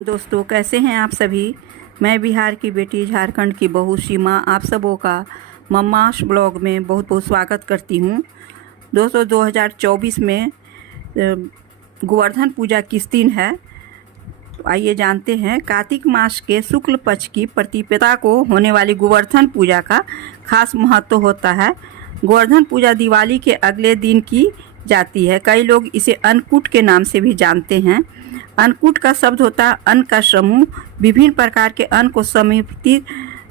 दोस्तों, कैसे हैं आप सभी। मैं बिहार की बेटी, झारखंड की बहू सीमा आप सबों का मम्मास ब्लॉग में बहुत बहुत स्वागत करती हूं। दोस्तों, 2024 में गोवर्धन पूजा किस दिन है, तो आइए जानते हैं। कार्तिक मास के शुक्ल पक्ष की प्रतिपदा को होने वाली गोवर्धन पूजा का खास महत्व होता है। गोवर्धन पूजा दिवाली के अगले दिन की जाती है। कई लोग इसे अन्नकूट के नाम से भी जानते हैं। अन्नकूट का शब्द होता है अन्न का समूह। विभिन्न प्रकार के अन्न को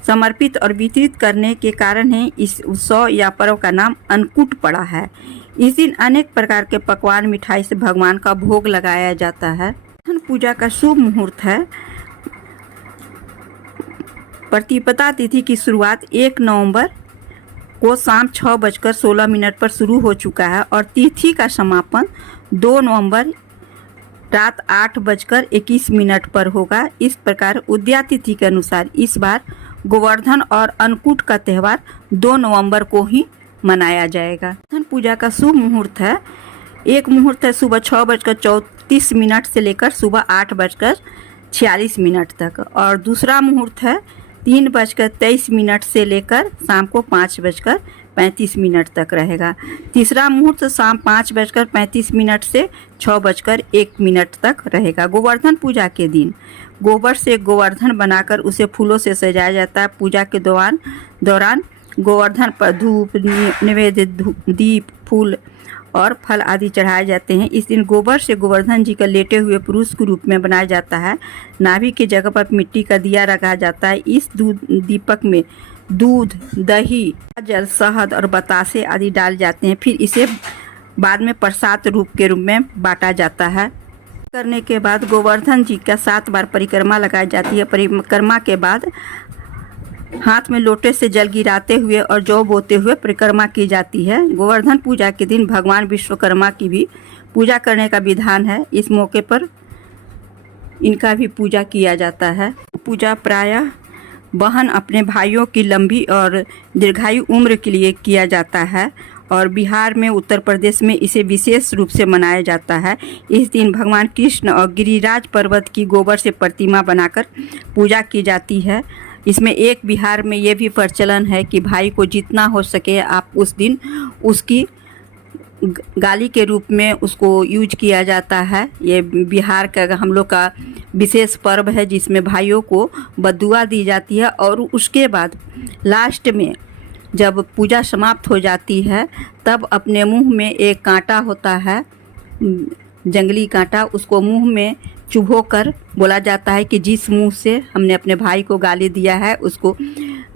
समर्पित और वितरित करने के कारण ही इस उत्सव या पर्व का नाम अन्नकूट पड़ा है। इस दिन अनेक प्रकार के पकवान मिठाई से भगवान का भोग लगाया जाता है। गोवर्धन पूजा का शुभ मुहूर्त है। प्रतिपदा तिथि की शुरुआत 1 नवंबर को शाम 6:16 पर शुरू हो चुका है और तिथि का समापन 2 नवंबर रात 8:21 पर होगा। इस प्रकार उदया तिथि के अनुसार इस बार गोवर्धन और अन्नकूट का त्यौहार 2 नवंबर को ही मनाया जाएगा। गोवर्धन पूजा का शुभ मुहूर्त है। एक मुहूर्त है सुबह 6:34 से लेकर सुबह 8:46 तक और दूसरा मुहूर्त है 3:23 से लेकर शाम को 5:35 तक रहेगा। तीसरा मुहूर्त शाम 5:35 से 6:01 तक रहेगा। गोवर्धन पूजा के दिन गोबर से गोवर्धन बनाकर उसे फूलों से सजाया जाता है। पूजा के दौरान गोवर्धन पर धूप, नैवेद्य, दीप, फूल और फल आदि चढ़ाए जाते हैं। इस दिन गोबर से गोवर्धन जी का लेटे हुए पुरुष के रूप में बनाया जाता है। नाभि की जगह पर मिट्टी का दिया रखा जाता है। इस दीपक में दूध, दही, जल, शहद और बतासे आदि डाल जाते हैं। फिर इसे बाद में प्रसाद के रूप में बांटा जाता है। करने के बाद गोवर्धन जी का 7 बार परिक्रमा लगाई जाती है। परिक्रमा के बाद हाथ में लोटे से जल गिराते हुए और जौ बोते हुए परिक्रमा की जाती है। गोवर्धन पूजा के दिन भगवान विश्वकर्मा की भी पूजा करने का विधान है। इस मौके पर इनका भी पूजा किया जाता है। पूजा प्रायः बहन अपने भाइयों की लंबी और दीर्घायु उम्र के लिए किया जाता है और बिहार में, उत्तर प्रदेश में इसे विशेष रूप से मनाया जाता है। इस दिन भगवान कृष्ण और गिरिराज पर्वत की गोबर से प्रतिमा बनाकर पूजा की जाती है। इसमें एक बिहार में ये भी प्रचलन है कि भाई को जितना हो सके आप उस दिन उसकी गाली के रूप में उसको यूज किया जाता है। ये बिहार का हम लोग का विशेष पर्व है जिसमें भाइयों को बद्दुआ दी जाती है और उसके बाद लास्ट में जब पूजा समाप्त हो जाती है तब अपने मुंह में एक कांटा होता है, जंगली कांटा, उसको मुंह में चुभो कर बोला जाता है कि जिस मुंह से हमने अपने भाई को गाली दिया है, उसको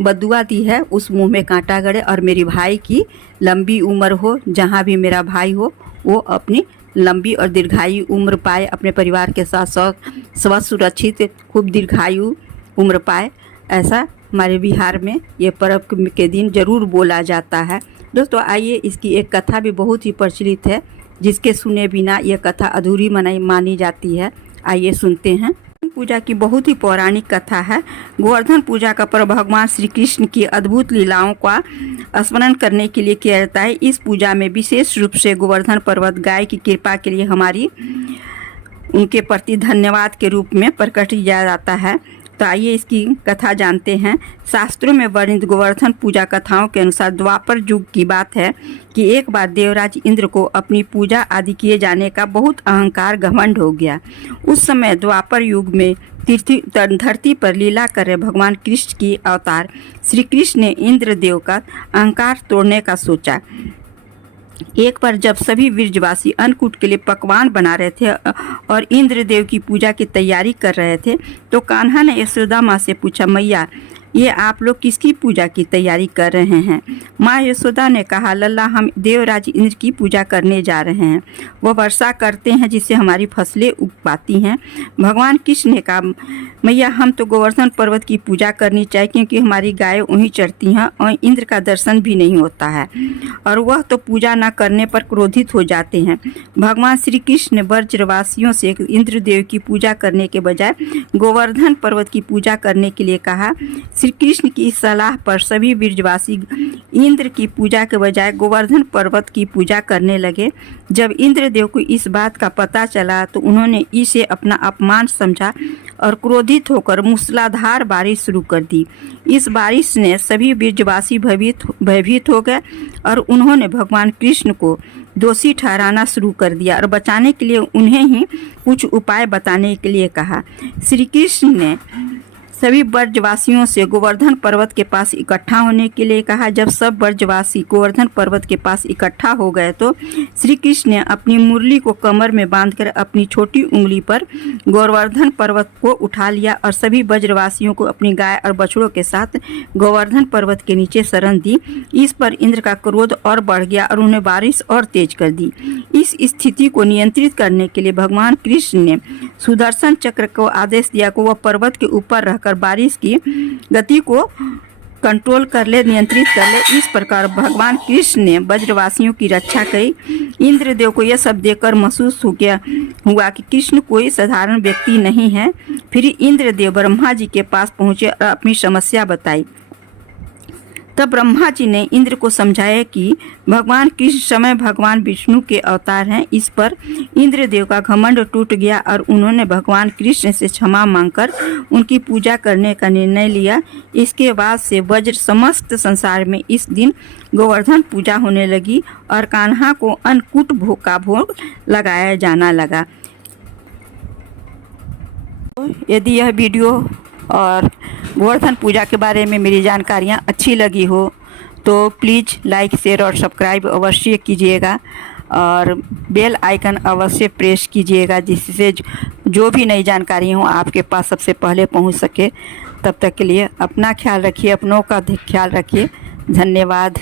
बद्दुआ दी है, उस मुंह में कांटा गड़े और मेरी भाई की लंबी उम्र हो। जहाँ भी मेरा भाई हो वो अपनी लंबी और दीर्घायु उम्र पाए, अपने परिवार के साथ स्वस्थ सुरक्षित खूब दीर्घायु उम्र पाए। ऐसा हमारे बिहार में ये पर्व के दिन ज़रूर बोला जाता है। दोस्तों, आइए, इसकी एक कथा भी बहुत ही प्रचलित है जिसके सुने बिना यह कथा अधूरी मानी जाती है। आइए सुनते हैं। पूजा की बहुत ही पौराणिक कथा है। गोवर्धन पूजा का पर्व भगवान श्री कृष्ण की अद्भुत लीलाओं का स्मरण करने के लिए किया जाता है। इस पूजा में विशेष रूप से गोवर्धन पर्वत गाय की कृपा के लिए उनके प्रति धन्यवाद के रूप में प्रकट किया जाता है। तो आइए इसकी कथा जानते हैं। शास्त्रों में वर्णित गोवर्धन पूजा कथाओं के अनुसार द्वापर युग की बात है कि एक बार देवराज इंद्र को अपनी पूजा आदि किए जाने का बहुत अहंकार घमंड हो गया। उस समय द्वापर युग में धरती पर लीला कर रहे भगवान कृष्ण की अवतार श्री कृष्ण ने इंद्रदेव का अहंकार तोड़ने का सोचा। एक बार जब सभी विरजवासी अन्नकूट के लिए पकवान बना रहे थे और इंद्रदेव की पूजा की तैयारी कर रहे थे तो कान्हा ने यशोदा माँ से पूछा, मैया, ये आप लोग किसकी पूजा की तैयारी कर रहे हैं? माँ यशोदा ने कहा, लल्ला, हम देवराज इंद्र की पूजा करने जा रहे हैं। वह वर्षा करते हैं जिससे हमारी फसलें उग पाती हैं। भगवान कृष्ण ने कहा, मैया, हम तो गोवर्धन पर्वत की पूजा करनी चाहिए क्योंकि हमारी गाय वहीं चरती हैं और इंद्र का दर्शन भी नहीं होता है और वह तो पूजा न करने पर क्रोधित हो जाते हैं। भगवान श्री कृष्ण ने ब्रजवासियों से इंद्रदेव की पूजा करने के बजाय गोवर्धन पर्वत की पूजा करने के लिए कहा। श्री कृष्ण की इस सलाह पर सभी ब्रजवासी इंद्र की पूजा के बजाय गोवर्धन पर्वत की पूजा करने लगे। जब इंद्रदेव को इस बात का पता चला तो उन्होंने इसे अपना अपमान समझा और क्रोधित होकर मूसलाधार बारिश शुरू कर दी। इस बारिश ने सभी ब्रजवासी भयभीत हो गए और उन्होंने भगवान कृष्ण को दोषी ठहराना शुरू कर दिया और बचाने के लिए उन्हें ही कुछ उपाय बताने के लिए कहा। श्री कृष्ण ने सभी ब्रजवासियों से गोवर्धन पर्वत के पास इकट्ठा होने के लिए कहा। जब सब ब्रजवासी गोवर्धन पर्वत के पास इकट्ठा हो गए तो श्री कृष्ण ने अपनी मुरली को कमर में बांधकर अपनी छोटी उंगली पर गोवर्धन पर्वत को उठा लिया और सभी ब्रजवासियों को अपनी गाय और बछड़ों के साथ गोवर्धन पर्वत के नीचे शरण दी। इस पर इंद्र का क्रोध और बढ़ गया और उन्हें बारिश और तेज कर दी। इस स्थिति को नियंत्रित करने के लिए भगवान कृष्ण ने सुदर्शन चक्र को आदेश दिया कि वह पर्वत के ऊपर रहकर बारिश की गति को कंट्रोल कर ले, नियंत्रित कर ले। इस प्रकार भगवान कृष्ण ने ब्रजवासियों की रक्षा की। इंद्रदेव को यह सब देखकर महसूस हुआ कि कृष्ण कोई साधारण व्यक्ति नहीं है। फिर इंद्रदेव ब्रह्मा जी के पास पहुंचे और अपनी समस्या बताई। तब ब्रह्मा जी ने इंद्र को समझाया कि भगवान कृष्ण समय भगवान विष्णु के अवतार हैं। इस पर इंद्रदेव का घमंड टूट गया और उन्होंने भगवान कृष्ण से क्षमा मांगकर उनकी पूजा करने का निर्णय लिया। इसके बाद से वज्र समस्त संसार में इस दिन गोवर्धन पूजा होने लगी और कान्हा को अन्नकूट भोग का भोग लगाया जाना लगा। यदि यह वीडियो और गोवर्धन पूजा के बारे में मेरी जानकारियाँ अच्छी लगी हो तो प्लीज़ लाइक, शेयर और सब्सक्राइब अवश्य कीजिएगा और बेल आइकन अवश्य प्रेस कीजिएगा, जिससे जो भी नई जानकारी हो आपके पास सबसे पहले पहुंच सके। तब तक के लिए अपना ख्याल रखिए, अपनों का ख्याल रखिए। धन्यवाद।